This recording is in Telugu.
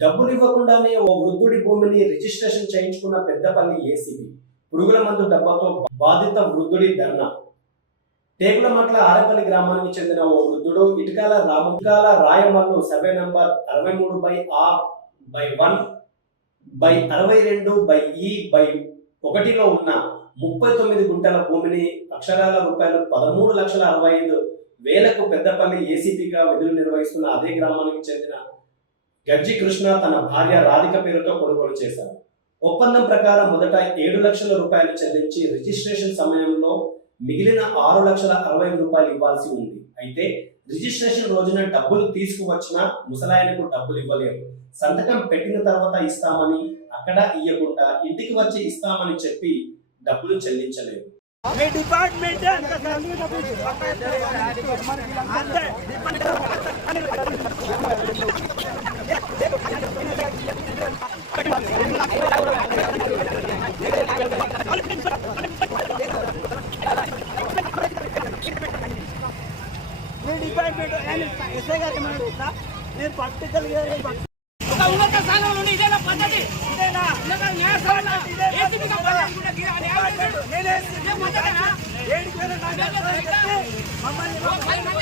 డబ్బులు ఇవ్వకుండానే ఓ వృద్ధుడి భూమిని రిజిస్ట్రేషన్ చేయించుకున్న పెద్దపల్లి ఏసీబీ పురుగుల మందు డబ్బాతో బాధిత వృద్ధుడి ధర్నా. టేకులమట్ల ఆరపల్లి గ్రామానికి చెందిన ఓ వృద్ధుడు ఇటుకాల రాము రాయమల్లు సర్వే నంబర్ అరవై మూడు బై ఆ బై వన్ బై అరవై రెండు బై ఈ బై ఒకటిలో ఉన్న ముప్పై తొమ్మిది గుంటల భూమిని అక్షరాల రూపాయలు పదమూడు లక్షల అరవై ఐదు వేలకు పెద్దపల్లి ఏసీపీగా విధులు నిర్వహిస్తున్న అదే గ్రామానికి చెందిన గజ్జి కృష్ణ తన భార్య రాధిక పేరుతో కొనుగోలు చేశారు. ఒప్పందం ప్రకారం మొదట ఏడు లక్షల రూపాయలు చెల్లించి రిజిస్ట్రేషన్ సమయంలో మిగిలిన ఆరు లక్షల అరవై రూపాయలు ఇవ్వాల్సి ఉంది. అయితే రిజిస్ట్రేషన్ రోజున డబ్బులు తీసుకువచ్చిన ముసలాయనకు డబ్బులు ఇవ్వలేదు. సంతకం పెట్టిన తర్వాత ఇస్తామని అక్కడ ఇయ్యకుండా ఇంటికి వచ్చి ఇస్తామని చెప్పి డబ్బులు చెల్లించలేదు. డిపార్ట్మెంట్ అంత డిపార్ట్మెంట్ ఎస్ఐ గారు ఏమన్నా అడుగుతా నేను ఒక ఉన్నత స్థానంలో ఇదేనా పద్ధతి ఇదేనా న్యాయస్థానం వేల మమ్మల్ని